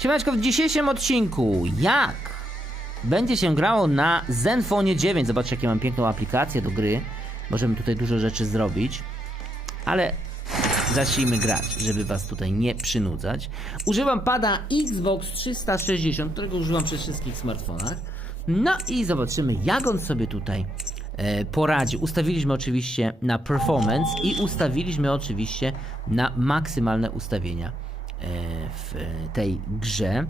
Siemaneczko, w dzisiejszym odcinku jak będzie się grało na Zenfonie 9. Zobaczcie, jakie mam piękną aplikację do gry. Możemy tutaj dużo rzeczy zrobić, ale zacznijmy grać, żeby was tutaj nie przynudzać. Używam pada Xbox 360, którego używam przy wszystkich smartfonach. No i zobaczymy, jak on sobie tutaj e, poradzi. Ustawiliśmy oczywiście na performance i ustawiliśmy oczywiście na maksymalne ustawienia w tej grze.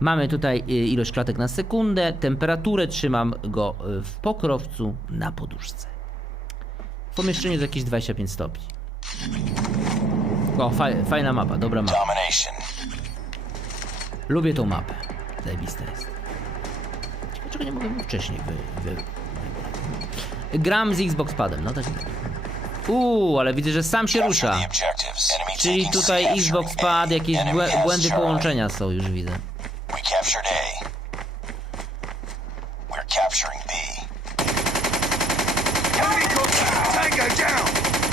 Mamy tutaj e, ilość klatek na sekundę, temperaturę, trzymam go e, w pokrowcu na poduszce. W pomieszczeniu jest jakieś 25 stopni. O, faj, fajna mapa, dobra mapa. Lubię tą mapę. Zajebista jest. Dlaczego nie mogłem wcześniej wy, wy, wy... Gram z Xbox Padem, no tak. Uuu, ale widzę, że sam się rusza. Czyli tutaj Xbox Pad, jakieś błędy połączenia są, już widzę.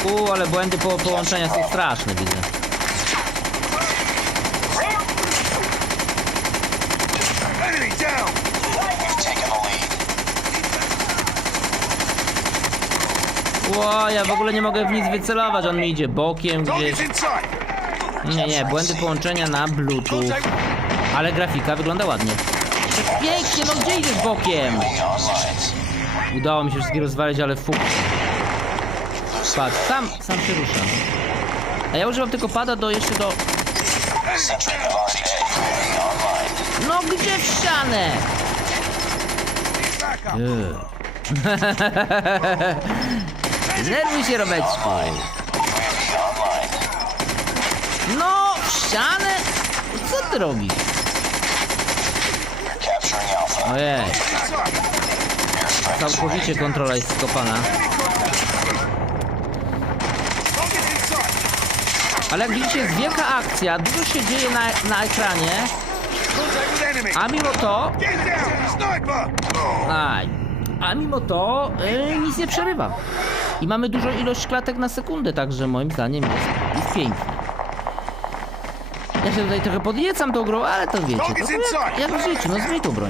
Uuu, ale błędy po, połączenia są straszne, widzę. Enemy down. We've taken the lead. Ło, ja w ogóle nie mogę w nic wycelować, on mi idzie bokiem gdzieś. Nie, nie, błędy połączenia na bluetooth. Ale grafika wygląda ładnie. Pięknie, no gdzie idziesz bokiem? Udało mi się wszystkie rozwalić, ale fuk. Patrz, sam, sam się rusza. A ja używam tylko pada do jeszcze do... No gdzie w ścianę? Yy. Znerwuj się, Robeczku. No, w? Co ty robisz? Ojej, całkowicie kontrola jest skopana. Ale jak widzicie, jest wielka akcja, dużo się dzieje na, na ekranie, a mimo to... A mimo to y, nic nie przerywa. I mamy dużą ilość klatek na sekundę, także moim zdaniem jest, jest pięknie. Ja się tutaj trochę podniecam tą grą, ale to wiecie, to jak, jak w życiu, no zmień tą broń.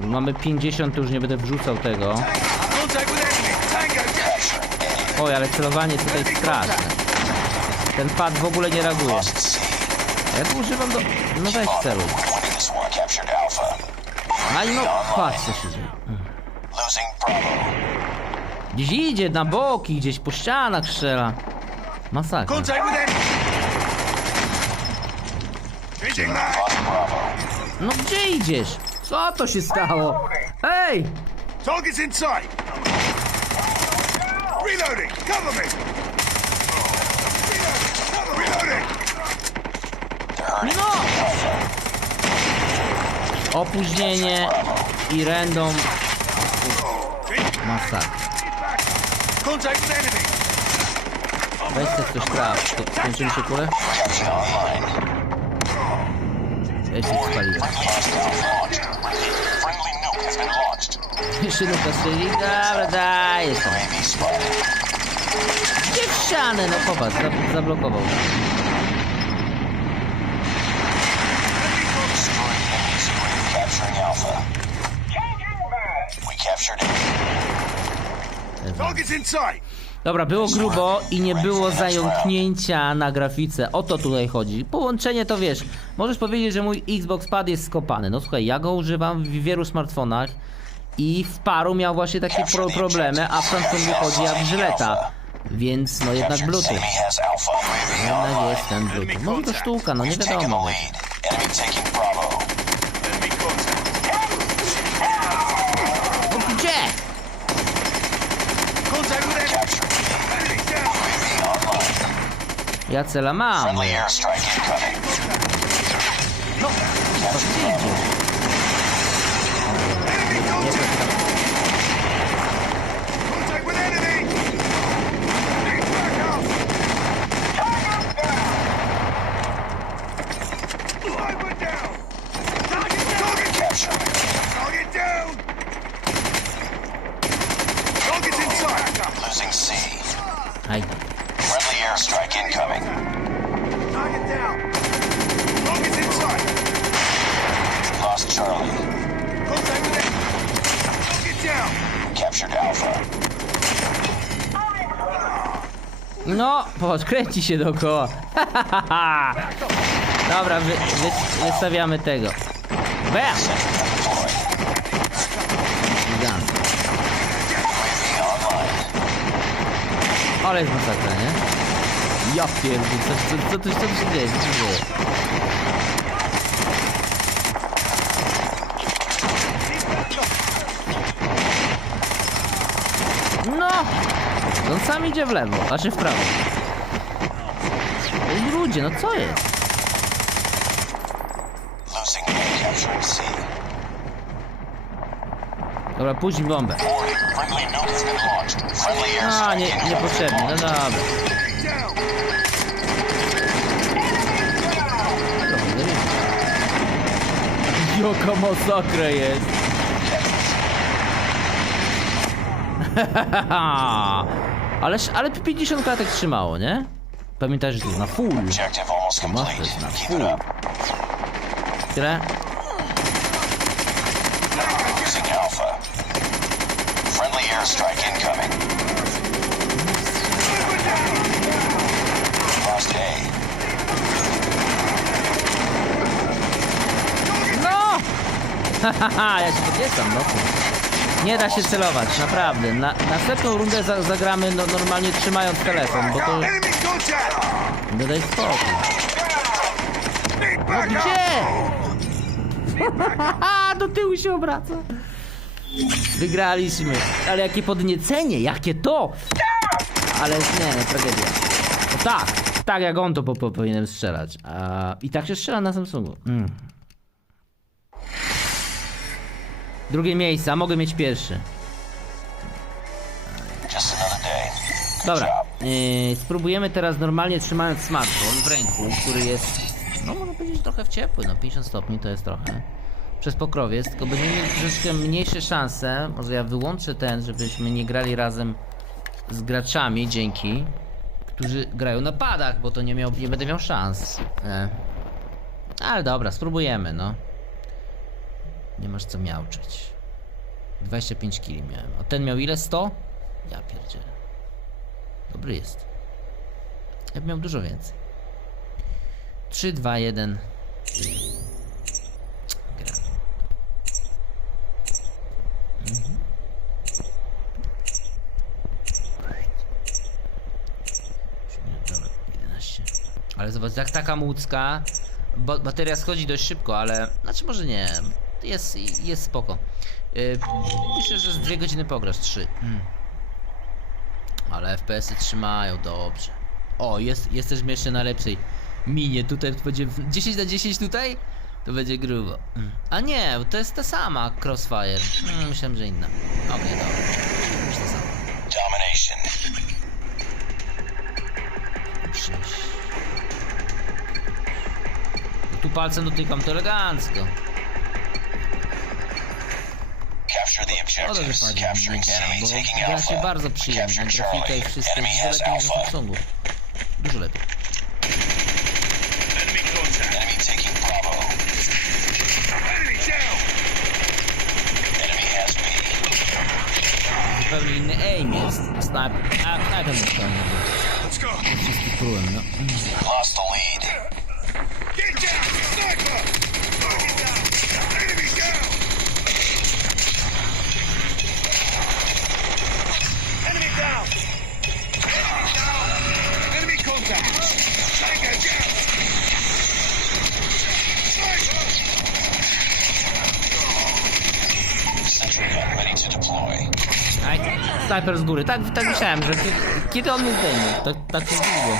Mamy 50, to już nie będę wrzucał tego. Oj, ale celowanie tutaj straszne. Ten pad w ogóle nie reaguje. Ja tu używam do... No weź celu. We're winning this war. Captured Alpha. A i no, patrz co się dzieje. Gdzieś idzie na boki, gdzieś po ścianach strzela. Masakra. No gdzie idziesz? Co to się stało? Ej! Target's in sight. Reloading. Cover me. Reloading. Reloading. No! Opóźnienie i random. Masakra. Weź sobie ktoś traf. Ko- Kończymy się kule? Weź się spaliłem. Jeszcze nuka strzeli. Dobra, daj. to. UAV spotted. Gdzie w ścianę? No popatrz, za- zablokował. Dobra, było grubo i nie było zająknięcia na grafice. O to tutaj chodzi. Połączenie to wiesz. Możesz powiedzieć, że mój Xbox Pad jest skopany. No słuchaj, ja go używam w wielu smartfonach i w paru miał właśnie takie pro problemy, a w Samsung wychodzi jak żyleta. Więc no jednak Bluetooth. UAV Jednak jest ten Bluetooth. Może to sztuka, no nie wiadomo. Ja cela mam. Friendly airstrike incoming. No, Patrz, kręci się dookoła. Dobra, wy, wy, wystawiamy tego. Bam! Ale jest masakra, nie? Ja pierdolę, co, co, co, tu- co tu się dzieje? Co tu się dzieje? No! On sam idzie w lewo, znaczy w prawo. Ludzie, no co jest? Dobra, puść bombę. A, nie, niepotrzebnie, no dobra. Jaka masakra jest. ale, ale 50 klatek trzymało, nie? Pamiętaj, że to jest na full. Complete. is not Keep full. Tyle? No! Hahaha, ja się podniecam, no. Nie da się celować, naprawdę. Na, następną rundę za, zagramy no, normalnie trzymając telefon, bo to... No daj spokój. No gdzie? Do tyłu się obraca. Wygraliśmy. Ale jakie podniecenie, jakie to! Ale nie, nie, tragedia. No tak, tak jak on to po, po, powinienem strzelać. A, I tak się strzela na Samsungu. Mm. Drugie miejsce, a mogę mieć pierwszy. Dobra, yy, spróbujemy teraz normalnie trzymając smartfon w ręku, który jest, no można powiedzieć trochę w ciepły, no 50 stopni to jest trochę. Przez pokrowiec, tylko będziemy mieli troszeczkę mniejsze szanse, może ja wyłączę ten, żebyśmy nie grali razem z graczami, dzięki, którzy grają na padach, bo to nie, miał, nie będę miał szans. E. Ale dobra, spróbujemy, no. Nie masz co miauczyć. 25 kili miałem, a ten miał ile? 100? Ja pierdzielę. Dobry jest. Ja bym miał dużo więcej. 3, 2, 1. Gra. Mhm. Dobra, 11. Ale zobacz, jak taka łódzka. Ba bateria schodzi dość szybko, ale. Znaczy, może nie. Jest, jest spoko. Yy, myślę, że z 2 godziny pograsz. 3. Mm. Ale FPS-y trzymają dobrze. O, jest, jesteśmy jeszcze na lepszej minie. Tutaj będzie w- 10 na 10 tutaj? To będzie grubo. Mm. A nie, to jest ta sama Crossfire. Mm, myślałem, że inna. Okej, dobra. Już ta sama. Domination. No tu palcem dotykam to elegancko. Szkoda, że objectives. padnie Capturing C. bo Taking gra się bardzo przyjemnie. Grafika i Charlie. wszystko Enemy jest dużo has lepiej niż na Alpha. Samsungu. Dużo lepiej. Enemy contact. Enemy taking Bravo. Enemy down. Enemy has B. Zupełnie inny aim jest. Sniper. A, sniper jest go. Wszystkich prułem, no. Lost the lead. Góry. Tak, tak myślałem, że kie- kiedy on mnie zdejmie. Tak, tak to długo.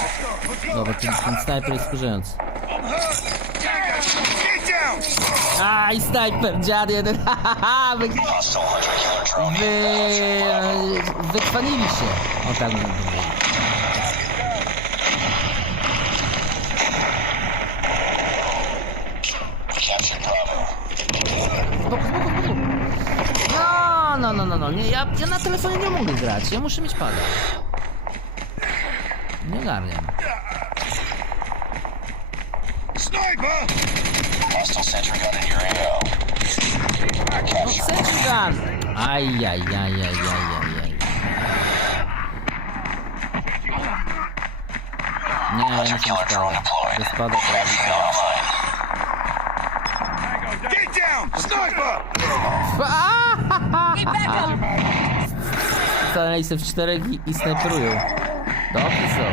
Dobra, ten, ten snajper jest wkurzający. Aj, snajper, dziad jeden. Wy, wy, wytrwanili się. O tak bym powiedział. We captured Bravo. Z boku, z boku, z boku. No, no, no, no, no. Nie, ja, ja na telefonie nie mogę grać. Ja muszę mieć pada. Nie ogarniam. Sniper! Hostile sentry gun in your AO. No sentry gun! Ajajajajajajaj. Nie, ja muszę. Bez spada to ja widzę. Get down! Sniper! Stanęli sobie w czterech i, i snajperują. Dobry są.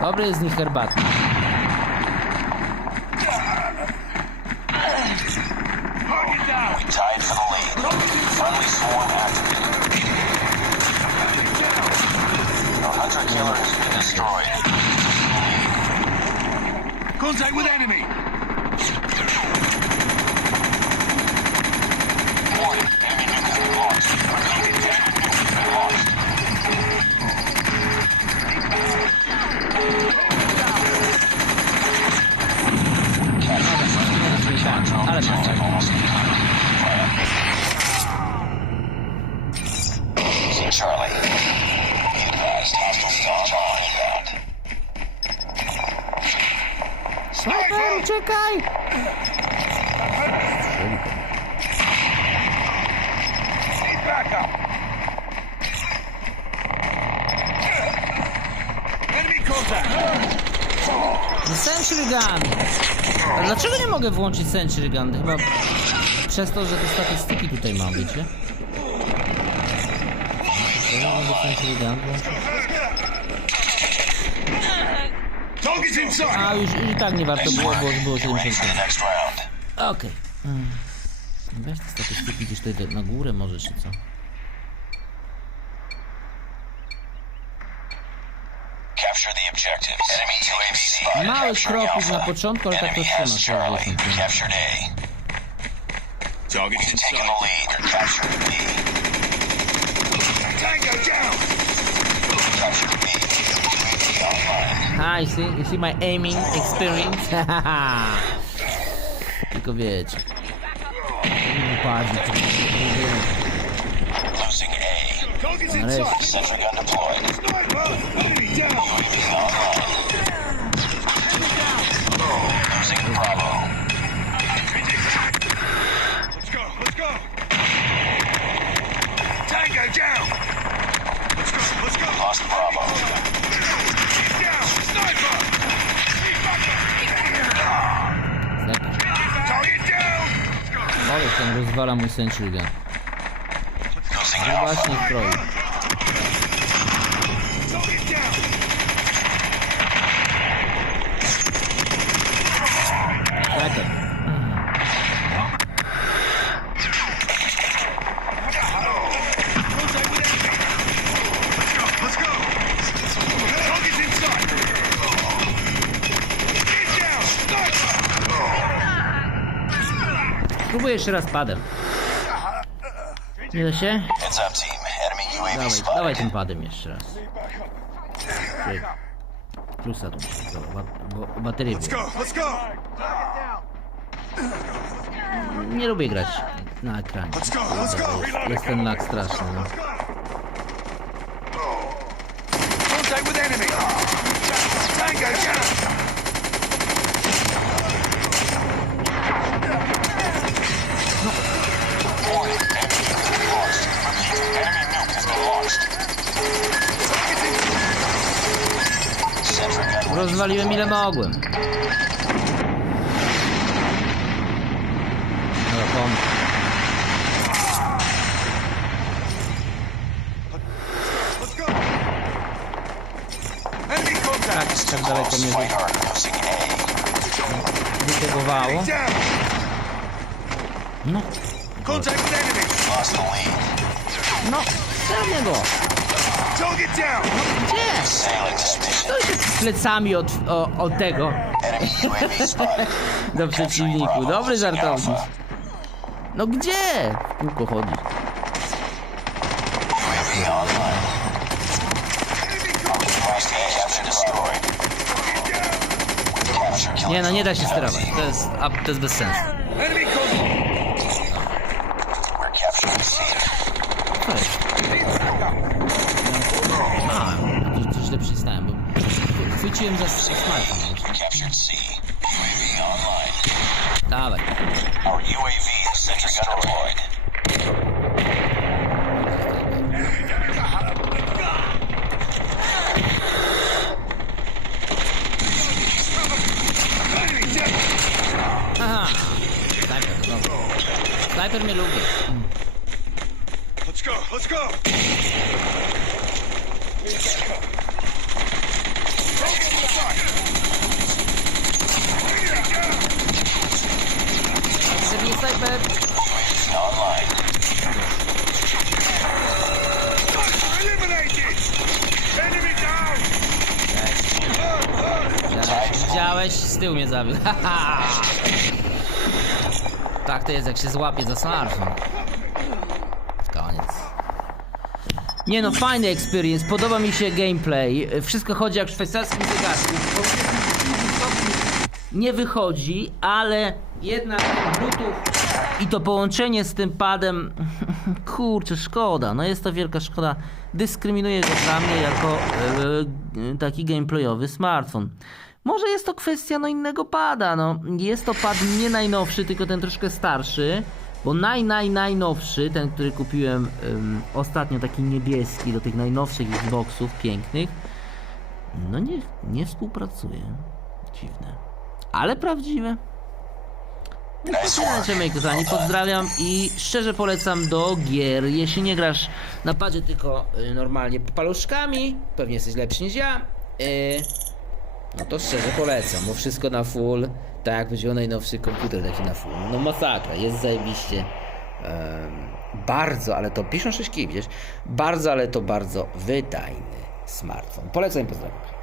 Dobry jest z nich herbatnik. We tied for Ale masakra. Losing Charlie. Be advised, hostiles are inbound. Sniper, uciekaj! Need backup! Enemy contact! No Sentry gun! A dlaczego nie mogę włączyć Sentry gun? Chyba przez to, że te statystyki tutaj mam, wiecie? Mogę gun włączyć? A już i tak nie warto było, bo było Get ready 70 for the next round. Okej. Mm. Weź te statystyki gdzieś tutaj na górę może, czy co? Mały Capturing kropik na Alpha. początku, ale tak to Enemy trzyma has Charlie. 60. Captured A. Target's We've taken the lead. You're capturing B. Tango down! Captured B. UAV online. Ah, you see, you see my aiming experience? Tylko wiecie. Wypadzi to. Losing A. Target's Nareszcie. inside! Sentry gun deployed. Sniper! Enemy down! UAV online. Losing Bravo. Let's go, let's go! Tango down! Let's go, let's go! Lost Bravo. He's down! Sniper! Need backup! Snajper. Target down! Ale ten rozwala mój sentry Get down! Sniper! Próbuję jeszcze raz padem. UAV Dawaj, dawaj tym padem jeszcze raz. Ty. Plusa tu bo go, let's go! Nie lubię grać na ekranie. Let's go, let's go! Jest ten lag straszny, no. Rozwaliłem ile mogłem. Dobra, pomóż. Contact! Tak daleko mnie wytegowało. No, no, strzelnie go. Gdzie? Plecami od, o, od tego do przeciwniku. Dobry żartownik. No gdzie? W kółko chodzi. Nie no, nie da się sterować. To jest, a, to jest bez sensu. To jest. Chwyciłem za smartfon. Captured C. UAV online. Dawaj. Our UAV is sentry gun deployed. Enemy. Aha. Snajper, dobra. Snajper mnie lubi. Let's go, let's go. Szybnie snajper. Widziałeś, widziałeś? Z tyłu mnie zabił. Tak to jest, jak się złapie za smartfon. Nie no, fajny experience, podoba mi się gameplay. Wszystko chodzi jak w szwajcarskim zegarku. Nie wychodzi, ale jednak Bluetooth i to połączenie z tym padem, kurczę, szkoda, no jest to wielka szkoda. Dyskryminuje go dla mnie jako e, taki gameplayowy smartfon. Może jest to kwestia no innego pada, no jest to pad nie najnowszy, tylko ten troszkę starszy, bo naj, naj, najnowszy, ten, który kupiłem em, ostatnio, taki niebieski do tych najnowszych Xboxów pięknych, no nie, nie współpracuje. Dziwne. Ale prawdziwe. Słuchajcie moi kochani, pozdrawiam i szczerze polecam do gier. Jeśli nie grasz na padzie, tylko y, normalnie paluszkami, pewnie jesteś lepszy niż ja, y, no to szczerze polecam, bo wszystko na full, tak jak będzie najnowszy komputer taki na full. No masakra, jest zajebiście. Em, bardzo, ale to 56 kg, widzisz? Bardzo, ale to bardzo wydajny smartfon. Polecam i pozdrawiam.